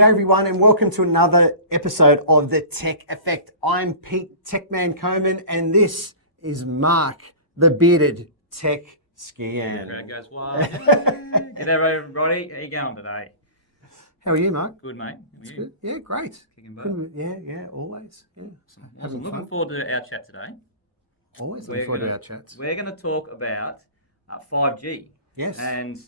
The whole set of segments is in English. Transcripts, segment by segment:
G'day everyone and welcome to another episode of The Tech Effect. I'm PeTE Tecman CoMAN and this is Mark, the bearded tech skian. Crowd goes wild. G'day everybody, how you going today? How are you, Mark? Good, mate. That's good. Yeah, great. Kicking butt. Yeah, always. Yeah. I'm looking forward to our chat today. Always looking forward to our chats. We're going to talk about 5G. Yes. And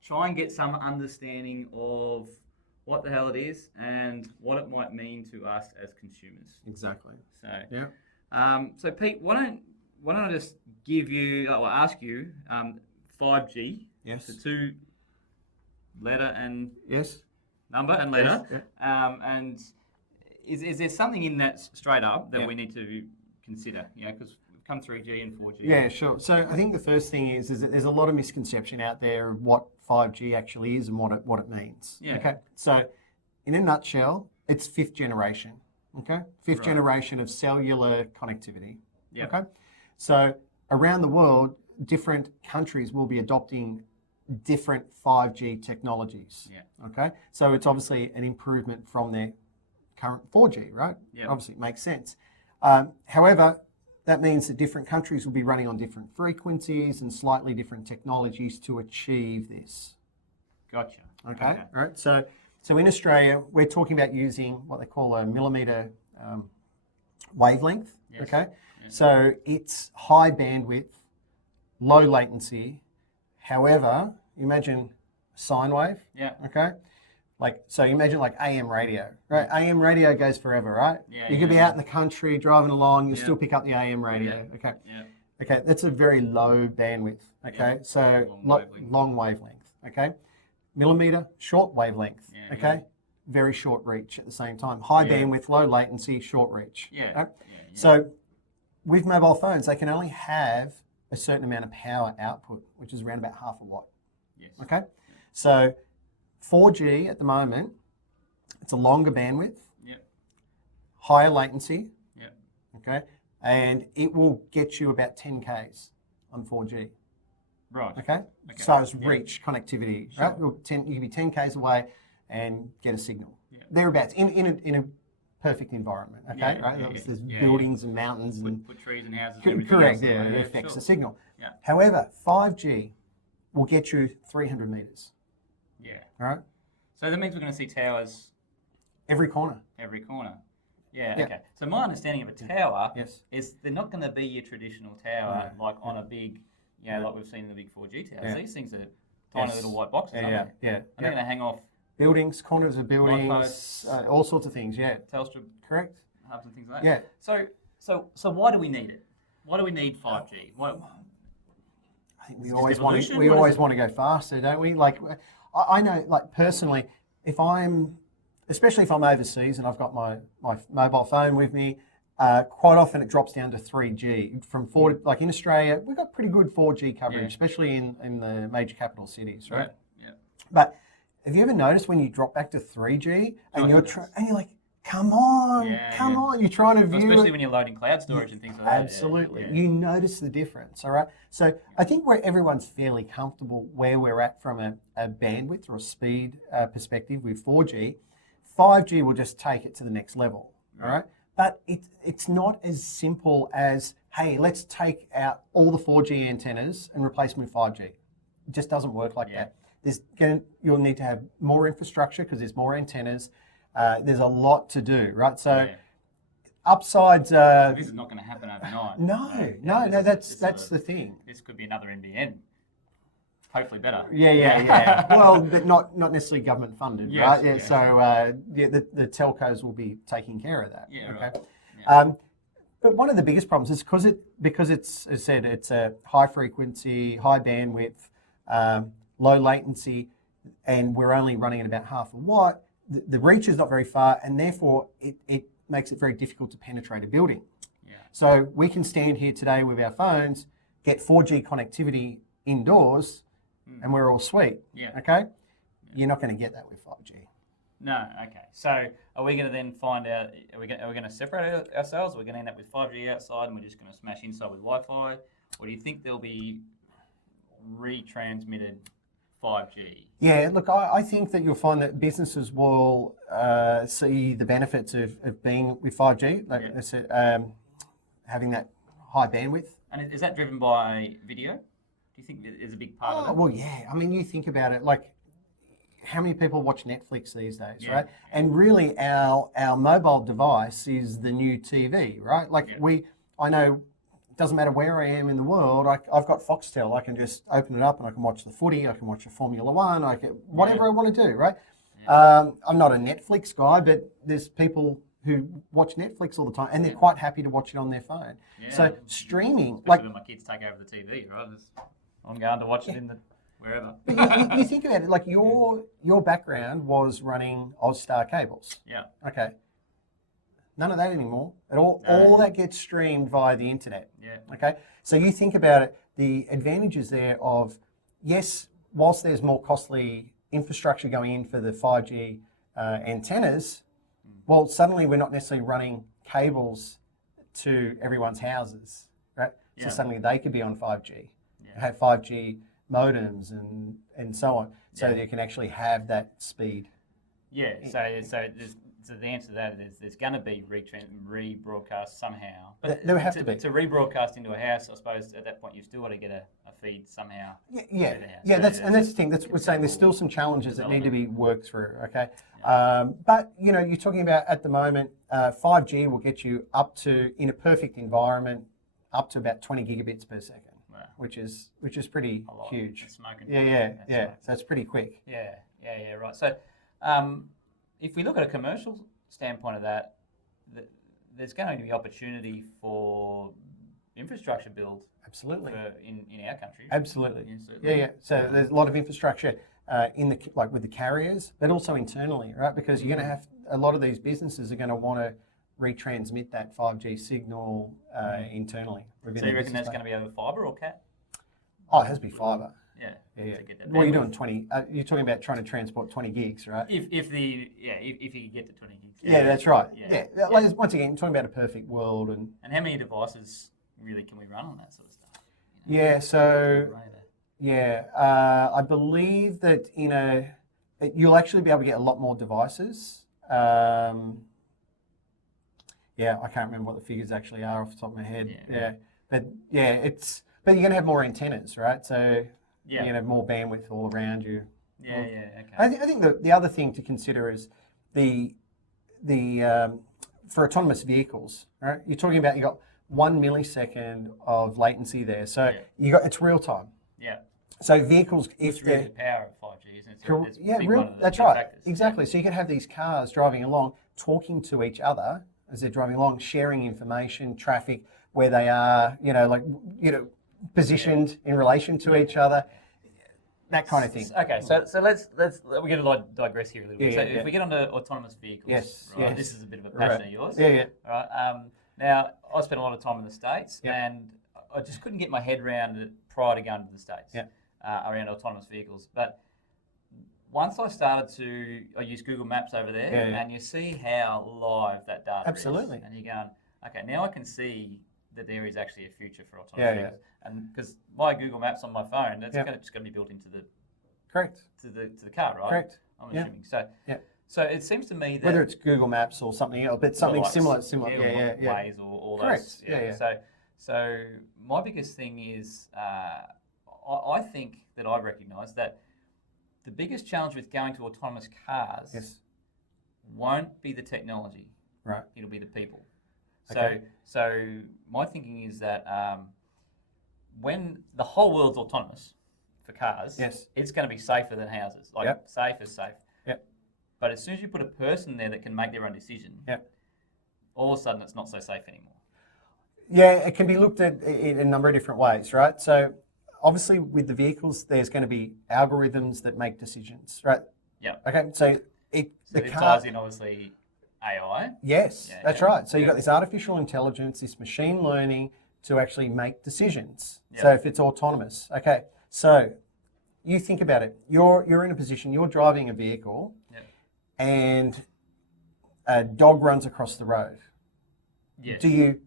try and get some understanding of what the hell it is and what it might mean to us as consumers. Exactly. So, yeah. So Pete, why don't I just give you, or ask you, 5G. Yes. The two letter and Yes. number and letter. Yes. Yeah. And is there something in that straight up that Yeah. we need to consider? You know, because we've come 3G and 4G. Yeah, sure. So I think the first thing is that there's a lot of misconception out there of what 5G actually is and what it means. Yeah. Okay. So in a nutshell, it's fifth generation. Okay. Fifth Right. generation of cellular connectivity. Yep. Okay. So around the world, different countries will be adopting different 5G technologies. Yeah. Okay. So it's obviously an improvement from their current 4G, right? Yep. Obviously, it makes sense. However, that means that different countries will be running on different frequencies and slightly different technologies to achieve this. Gotcha. Okay. Right. So in Australia, we're talking about using what they call a millimeter wavelength. Yes. Okay. Yes. So it's high bandwidth, low latency. However, imagine sine wave. Yeah. Okay. So you imagine like AM radio, right? AM radio goes forever, right? Yeah, You could be yeah. out in the country driving along, you'll Yeah. still pick up the AM radio. Yeah. Okay. Yeah. Okay, that's a very low bandwidth. Okay, Yeah. so Long wavelength. long wavelength. Okay, millimeter, short wavelength. Yeah, Okay, yeah. very short reach at the same time. High Yeah. bandwidth, low latency, short reach. Yeah. Right? Yeah. So with mobile phones, they can only have a certain amount of power output, which is around about half a watt. Yes. Okay, so 4G at the moment, it's a longer bandwidth, Yep. higher latency. Yep. Okay, and it will get you about 10 Ks on 4G. Right. Okay, Okay. so it's Yeah. reach connectivity. Sure. Right, you can be 10 Ks away and get a signal. Yeah. Thereabouts in a perfect environment. Okay, Yeah, right. yeah, There's yeah, buildings and mountains and Put trees and houses. And everything correct. else Yeah, away. it affects Sure. the signal. Yeah. However, 5G will get you 300 meters. Yeah. All right, So that means we're going to see towers every corner. every corner. Yeah, Yeah. okay. So my understanding of a tower Yes. is they're not going to be your traditional tower like on a big, like we've seen in the big 4G towers. Yeah. These things are tiny Yes. little white boxes, Yeah, aren't they? yeah. And they're going to hang off Buildings, corners of buildings, posts. all sorts of things. Yeah, Telstra correct. hubs and things like Yeah. that. So why do we need it? Why do we need 5G? I think we Is it always just want evolution? to. We What is always it? want to go faster, don't we? Like, I know, like personally, if I'm, especially if I'm overseas and I've got my mobile phone with me, quite often it drops down to 3G. From 4, like in Australia, we've got pretty good 4G coverage, Yeah. especially in the major capital cities, right? Yeah. But have you ever noticed when you drop back to 3G and Oh, you're yes. and you're like, come on, Yeah, come yeah. on, you're trying to view Especially it. when you're loading cloud storage and things like that. Yeah, Absolutely. yeah. You notice the difference, all right? So I think where everyone's fairly comfortable where we're at from a bandwidth or a speed perspective with 4G, 5G will just take it to the next level, all right? But it's not as simple as, hey, let's take out all the 4G antennas and replace them with 5G. It just doesn't work like Yeah. that. You'll need to have more infrastructure because there's more antennas. There's a lot to do, right? So Yeah. upsides This is not going to happen overnight. No, that's the thing. This could be another NBN. Hopefully better. Yeah. Well, but not necessarily government funded, Yes, right? Yeah. yes. So the telcos will be taking care of that. Yeah, Okay. right. Yeah. But one of the biggest problems is because it's as I said, it's a high frequency, high bandwidth, low latency, and we're only running at about half a watt. The reach is not very far, and therefore it makes it very difficult to penetrate a building. Yeah. So we can stand here today with our phones, get 4G connectivity indoors, and we're all sweet. Yeah. Okay? You're not going to get that with 5G. No, okay. So are we going to then find out, are we going to separate ourselves? Are we going to end up with 5G outside and we're just going to smash inside with Wi-Fi? Or do you think there'll be retransmitted 5G? Yeah, look, I think that you'll find that businesses will see the benefits of being with 5G, like I said, having that high bandwidth. And is that driven by video? Do you think there's a big part of it? Well, yeah. I mean, you think about it, like how many people watch Netflix these days, right? And really, our mobile device is the new TV, right? Like I know. It doesn't matter where I am in the world. I've got Foxtel. I can just open it up and I can watch the footy. I can watch the Formula One. I can whatever I want to do, right? I'm not a Netflix guy, but there's people who watch Netflix all the time, and they're quite happy to watch it on their phone. So streaming, especially when my kids take over the TV, right? I'm going to watch it in the wherever. you think about it, like your background was running Ozstar cables. Yeah. Okay. None of that anymore. All that gets streamed via the internet. Yeah. Okay. So you think about it, the advantages there of, yes, whilst there's more costly infrastructure going in for the 5G antennas, well, suddenly we're not necessarily running cables to everyone's houses, right? So suddenly they could be on 5G, have 5G modems and so on, so that you can actually have that speed. Yeah. So the answer to that is there's going to be rebroadcast somehow. But there have to be. To rebroadcast into a house, I suppose at that point you've still got to get a feed somehow. Yeah. To the house. That's the thing. We're saying there's still some challenges that need to be worked through. Okay, but you're talking about at the moment 5G will get you up to, in a perfect environment, up to about 20 gigabits per second, which is pretty huge. Yeah. So it's pretty quick. Yeah. Right. So. If we look at a commercial standpoint of that, there's going to be opportunity for infrastructure build. Absolutely. In our country. Absolutely. Yeah. So there's a lot of infrastructure with the carriers, but also internally, right? Because you're going to have a lot of these businesses are going to want to retransmit that 5G signal internally. So you reckon that's going to be over fibre or CAT? Oh, it has to be fibre. Yeah. Well, you're doing 20. You're talking about trying to transport 20 gigs, right? If you could get to 20 gigs. Yeah, that's right. Yeah. Once again, you're talking about a perfect world, and how many devices really can we run on that sort of stuff? Yeah. So I believe that you'll actually be able to get a lot more devices. I can't remember what the figures actually are off the top of my head. But you're going to have more antennas, right? So. You're going to have more bandwidth all around you. Okay. I think the other thing to consider is for autonomous vehicles, right? You're talking about, you got 1 millisecond of latency there, so it's real time. Yeah. So vehicles, it's really the power of 5G, isn't it? That's right. Exactly. So you can have these cars driving along, talking to each other as they're driving along, sharing information, traffic, where they are, positioned in relation to each other, that kind of thing. Okay, so let's we're going to digress here a little bit. So if we get onto autonomous vehicles, this is a bit of a passion of yours. Yeah. Right. Now I spent a lot of time in the States, and I just couldn't get my head around it prior to going to the States around autonomous vehicles. But once I use Google Maps over there, and you see how live that data is, and you're going, okay, now I can see that there is actually a future for autonomous vehicles. And because my Google Maps on my phone, that's just going to be built into the to the car, right? Correct. I'm assuming. So it seems to me that whether it's Google Maps or something else, but something similar. Waze or all those. So my biggest thing is, I think that I recognise that the biggest challenge with going to autonomous cars won't be the technology. Right. It'll be the people. Okay. So my thinking is that when the whole world's autonomous for cars, it's going to be safer than houses. Safe is safe. Yep. But as soon as you put a person there that can make their own decision, all of a sudden it's not so safe anymore. Yeah, it can be looked at in a number of different ways, right? So obviously with the vehicles, there's going to be algorithms that make decisions, right? Yeah. Okay, so it ties in obviously AI. Yes, that's right. So you've got this artificial intelligence, this machine learning to actually make decisions. So if it's autonomous, okay. So you think about it. You're in a position, you're driving a vehicle and a dog runs across the road. Yes. Do you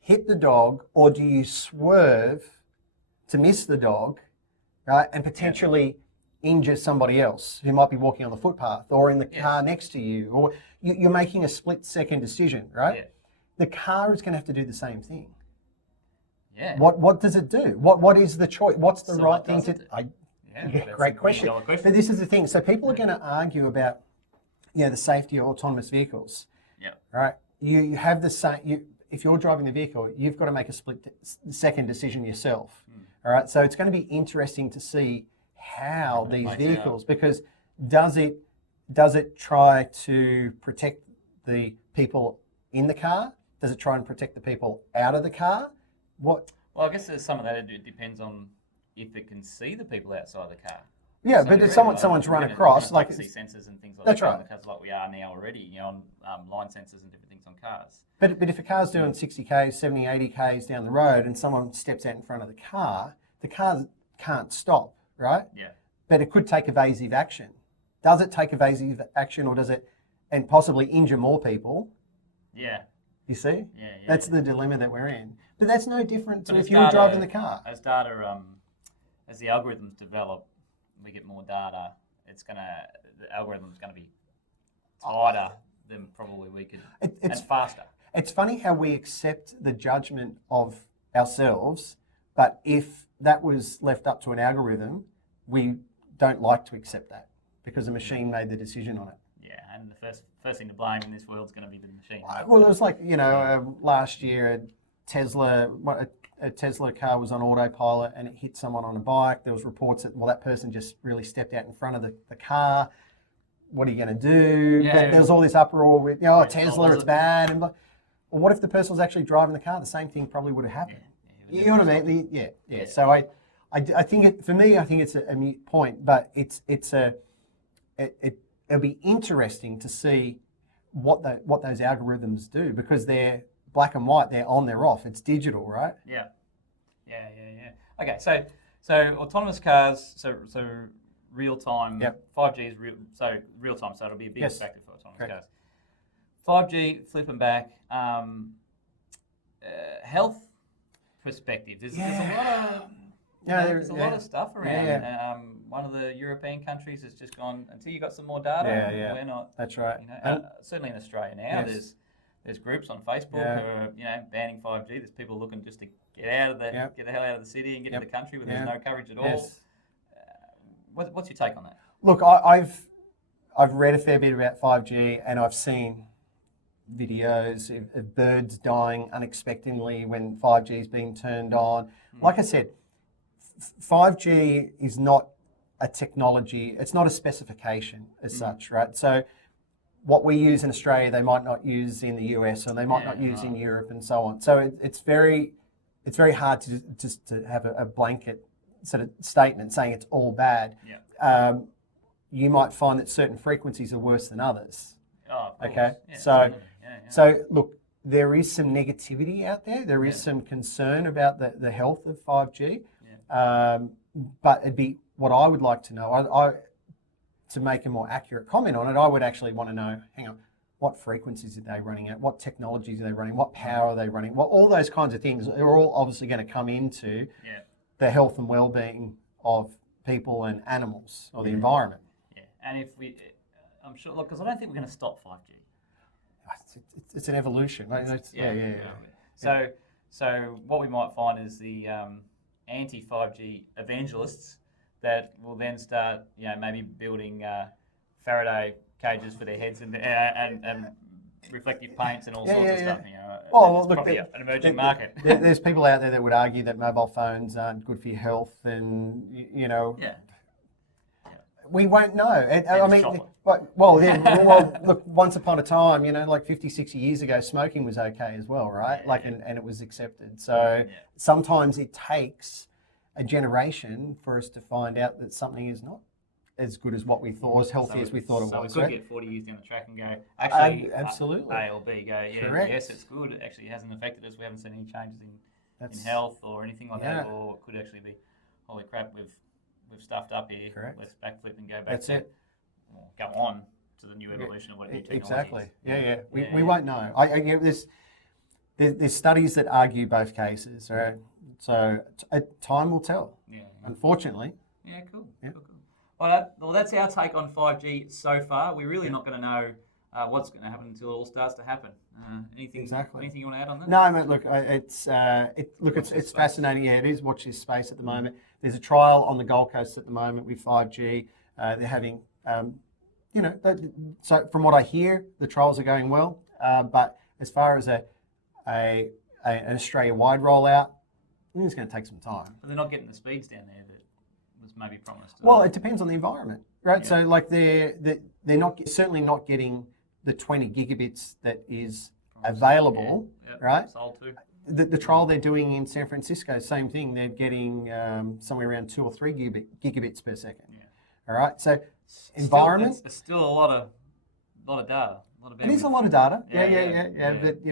hit the dog or do you swerve to miss the dog, right? And potentially injure somebody else who might be walking on the footpath or in the car next to you, or you're making a split-second decision, right? Yeah. The car is going to have to do the same thing. Yeah. What does it do? What is the choice? What's the right thing to do? Great question. But this is the thing. So people are going to argue about, the safety of autonomous vehicles. Yeah. Right. You have the same. If you're driving the vehicle, you've got to make a split-second decision yourself. All right. So it's going to be interesting to see how these vehicles, because does it try to protect the people in the car? Does it try and protect the people out of the car? What? Well, I guess there's some of that. It depends on if it can see the people outside the car. Yeah, but if someone's run across, like see sensors and things like that's that right. in the cars, like we are now already, on line sensors and different things on cars. But if a car's doing 60 k's, 70, 80 k's down the road, and someone steps out in front of the car can't stop, right? Yeah. But it could take evasive action. Does it take evasive action, or does it, and possibly injure more people? Yeah. You see? Yeah. That's the dilemma that we're in. But that's no different to if you were driving the car. As the algorithms develop, we get more data. The algorithm's gonna be tighter than probably we could, and faster. It's funny how we accept the judgment of ourselves, but if that was left up to an algorithm, we don't like to accept that because the machine made the decision on it. Yeah, and the first thing to blame in this world is going to be the machine. Well, it was like, last year a Tesla car was on autopilot and it hit someone on a bike. There was reports that, that person just really stepped out in front of the car. What are you going to do? Yeah, there was all this uproar with, Tesla, it's bad. And well, what if the person was actually driving the car? The same thing probably would have happened. You know what I mean? Yeah. So I think for me, I think it's a mute point, but it'll be interesting to see what those algorithms do, because they're black and white, they're on, they're off. It's digital, right? Yeah. Okay, so autonomous cars, so real time. Yep. 5G is real time, so it'll be a big factor for autonomous Correct. cars. 5G, flipping back, health perspective. There's a lot of stuff around. Yeah. One of the European countries has just gone, until you got some more data. Yeah. We're not. That's right. Certainly in Australia now, there's groups on Facebook who are banning 5G. There's people looking just to get the hell out of the city and get to the country where there's no coverage at all. Yes. What's your take on that? Look, I've read a fair bit about 5G, and I've seen videos of birds dying unexpectedly when 5G is being turned on. Like I said, 5G is not a technology, it's not a specification as such, right? So what we use in Australia, they might not use in the US, or they might not use in Europe, and so on. So it's very hard to just to have a blanket sort of statement saying it's all bad. Yeah. You might find that certain frequencies are worse than others. Oh, of course. Okay. Yeah, So look, there is some negativity out there. There is some concern about the health of 5G. Yeah. But it'd be what I would like to know. To make a more accurate comment on it, I would actually want to know, hang on, what frequencies are they running at? What technologies are they running? What power are they running? Well, all those kinds of things are all obviously going to come into the health and well-being of people and animals, or the environment. Yeah, and I'm sure, look, because I don't think we're going to stop 5G. It's an evolution. So what we might find is the anti-5G evangelists that will then start, maybe building Faraday cages for their heads and reflective paints and all sorts of stuff. It's probably an emerging market. There's people out there that would argue that mobile phones aren't good for your health, and we won't know. Look, once upon a time, like 50, 60 years ago, smoking was okay as well, right? And it was accepted. So sometimes it takes a generation for us to find out that something is not as good as what we thought, as healthy as we thought it was. So we could get 40 years down the track and go, actually, absolutely. A or B, yes, it's good. It actually hasn't affected us. We haven't seen any changes in health or anything like that. Or it could actually be, holy crap, we've stuffed up here. Correct. Let's backflip and go back go on to the new evolution of what new technology Exactly. is. We won't know. There's studies that argue both cases, right? So time will tell. Yeah. Unfortunately. Yeah, cool. Well, that's our take on 5G so far. We're really not going to know what's going to happen until it all starts to happen. Anything you want to add on that? No, mate, look, it's fascinating. Yeah, it is. Watch this space at the moment. There's a trial on the Gold Coast at the moment with 5G. They're having, so from what I hear, the trials are going well. But as far as an Australia-wide rollout, I think it's going to take some time. But they're not getting the speeds down there that was maybe promised. Well, it depends on the environment, right? Yeah. So, like, they're certainly not getting the 20 gigabits that is available, right? Sold to. The trial they're doing in San Francisco, same thing. They're getting somewhere around 2 or 3 gigabits per second. Yeah. All right. So, environment. It's still a lot of data. It is a lot of data. Yeah. But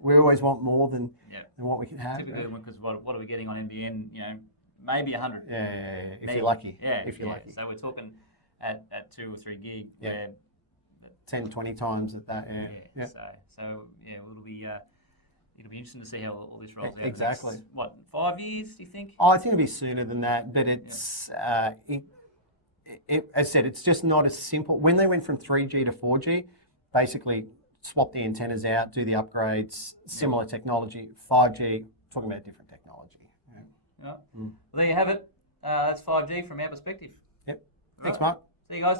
we always want more than what we can have. Typically, because what are we getting on NBN? Maybe 100. Yeah. If you're lucky. If you're lucky. So we're talking at 2 or 3 gig. Yeah. 10, 20 times at that. Yeah. So it'll be interesting to see how all this rolls out. Exactly. What, 5 years? Do you think? Oh, I think it'll be sooner than that. But it's as I said, it's just not as simple. When they went from 3G to 4G, basically swap the antennas out, do the upgrades, similar technology. 5G, talking about different technology. Well, there you have it. That's 5G from our perspective. Yep. Thanks, Mark. See you guys.